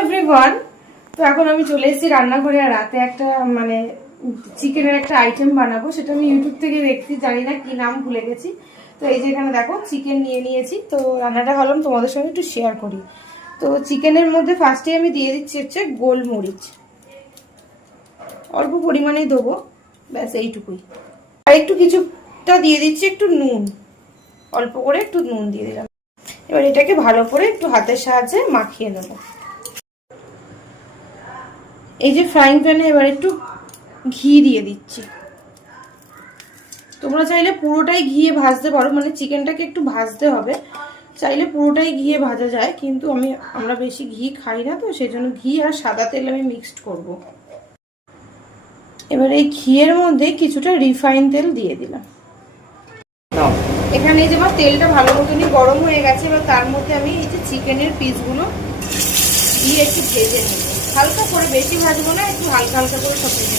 Everyone তো এখন আমি চলে এসেছি রান্নাঘরে আর রাতে একটা মানে চিকেনের একটা আইটেম বানাবো। সেটা আমি ইউটিউব থেকে দেখছি, জানি না কি নাম ভুলে গেছি। তো এই যে এখানে দেখো চিকেন নিয়ে নিয়েছি। তো রান্নাটা হলাম তোমাদের সঙ্গে একটু শেয়ার করি। তো চিকেনের মধ্যে ফার্স্টে আমি দিয়ে দিচ্ছি হচ্ছে গোলমরিচ। অল্প পরিমাণেই দেবো, ব্যাস এইটুকুই। আর একটু কিছুটা দিয়ে দিচ্ছি একটু নুন। অল্প করে একটু নুন দিয়ে দিলাম। এবার এটাকে ভালো করে একটু হাতের সাহায্যে মাখিয়ে নেব। এই যে ফ্রাইং প্যানে এবার একটু ঘি দিয়ে দিচ্ছি। তোমরা চাইলে পুরোটাই ঘিয়ে ভাজতে পারো মানে চিকেনটাকে একটু ভাজতে হবে। চাইলে পুরোটাই ঘিয়ে ভাজা যায় কিন্তু আমি আমরা বেশি ঘি খাই না তো সেই জন্য ঘি আর সাদা তেল আমি মিক্সড করব। এবার এই ঘিয়ের মধ্যে কিছুটা রিফাইন তেল দিয়ে দিলাম। এখানে এই যে আমার তেলটা ভালো মতনই গরম হয়ে গেছে এবার তার মধ্যে আমি এই যে চিকেনের পিসগুলো দিয়ে একটু ভেজে নেব হালকা করে বেশি ভাজবো না, একটু হালকা হালকা করে সব ভেজে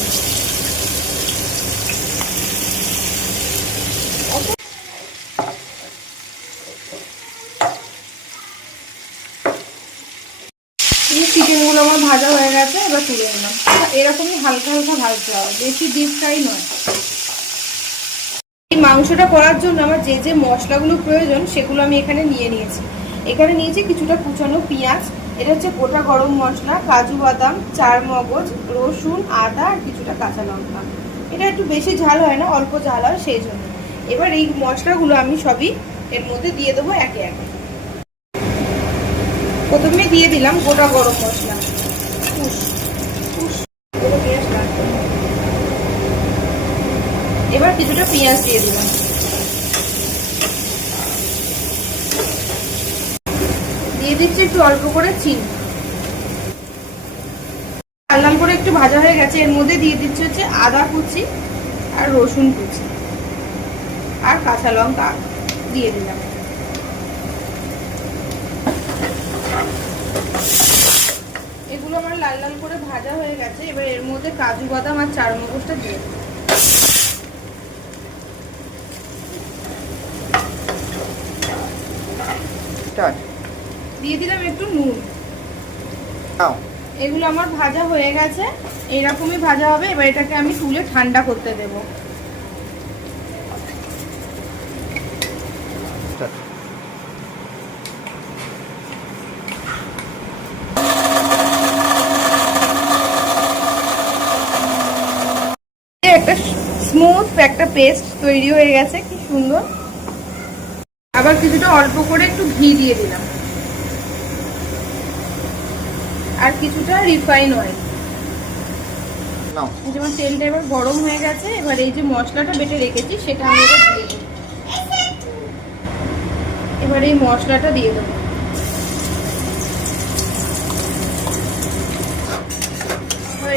চিকেনগুলো আমার ভাজা হয়ে গেছে, এবার তুলে নিলাম। এরকমই হালকা হালকা ভাজতে হবে, বেশি ডিপ ফ্রাই নয়। এই মাংসটা করার জন্য আমার যে যে মশলাগুলো প্রয়োজন, সেগুলো আমি এখানে নিয়ে নিয়েছি। এখানে নিয়েছি কিছুটা কুচানো পেঁয়াজ। এটা হচ্ছে গোটা গরম মশলা, কাজু বাদাম চার মগজ রসুন, আদা আর কিছুটা কাঁচা লঙ্কা। এটা একটু বেশি ঝাল হয় না, অল্প ঝাল হয় সেই জন্য। এবার এই মশলাগুলো আমি সবই এর মধ্যে দিয়ে দেবো একে একে। প্রথমে দিয়ে দিলাম গোটা গরম মশলা। এবার কিছুটা পেঁয়াজ দিয়ে দিলাম। দিয়ে দিচ্ছি, একটু অল্প করে চিনি। লাল লাল করে একটু ভাজা হয়ে গেছে, এর মধ্যে দিয়ে দিচ্ছি হচ্ছে আদা কুচি আর রসুন কুচি আর কাঁচা লঙ্কা দিয়ে দিলাম। এগুলো আমার লাল লাল করে ভাজা হয়ে গেছে, এবার এর মধ্যে কাজু বাদাম আর চার মগজটা দিয়ে দেবো দিয়ে দিলাম একটু নুন। এগুলো আমার ভাজা হয়ে গেছে। এইরকমই ভাজা হবে। এবার এটাকে আমি তুলে ঠান্ডা করতে দেব। একটা স্মুথ একটা পেস্ট তৈরি হয়ে গেছে। কি সুন্দর। আবার কিছুটা অল্প করে একটু ঘি দিয়ে দিলাম। আর কিছুটা রিফাইন অয়েল যেমন তেলটা এবার গরম হয়ে গেছে এবার এই যে মশলাটা বেটে রেখেছি সেটা আমি এবার দিয়ে দেবো। এবার এই মশলাটা দিয়ে দেবো।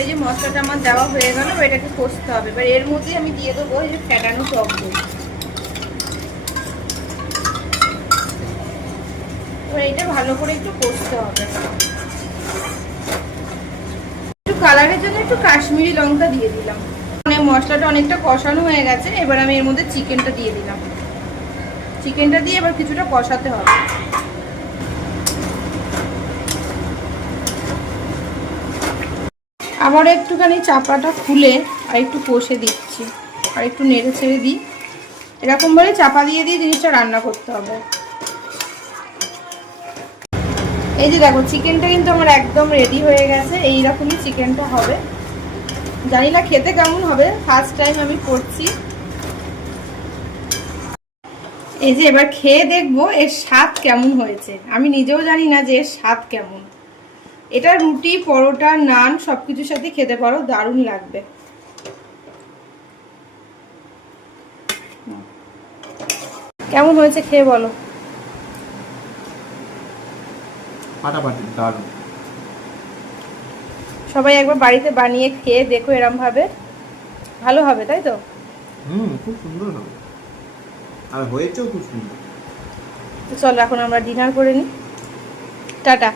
এই যে মশলাটা আমার দেওয়া হয়ে গেল এটাকে কষতে হবে। এবার এর মধ্যে আমি দিয়ে দেবো এই যে ফ্যাটানো টক দই। এবার এটা ভালো করে একটু কষতে হবে। কালারের জন্য একটু কাশ্মীরি লঙ্কা দিয়ে দিলাম। মানে মশলাটা অনেকটা কষানো হয়ে গেছে, এবার আমি এর মধ্যে চিকেনটা দিয়ে দিলাম। চিকেনটা দিয়ে এবার কিছুটা কষাতে হবে। আবার একটুখানি চাপাটা খুলে আর একটু কষে দিচ্ছি, আর একটু নেড়ে ছেড়ে দিই। এরকমভাবে চাপা দিয়ে দিয়ে জিনিসটা রান্না করতে হবে। এই যে দেখো চিকেনটা কিন্তু আমার একদম রেডি হয়ে গেছে এই রকমই চিকেনটা হবে। জানি না খেতে কেমন হবে ফার্স্ট টাইম আমি করছি। এই যে এবার খেয়ে দেখব এর স্বাদ কেমন হয়েছে। আমি নিজেও জানি না যে এর স্বাদ কেমন। এটা রুটি, পরোটা, নান, সবকিছুর সাথে খেতে পারো, দারুণ লাগবে। কেমন হয়েছে খেয়ে বলো। ফাটাফাটি দারুণ। সবাই একবার বাড়িতে বানিয়ে খেয়ে দেখো এরম ভাবে ভালো হবে তাই তো? হুম খুব সুন্দর হবে। আর হয়েছেও খুব সুন্দর। তো চলো এখন আমরা ডিনার করে নিই টাটা।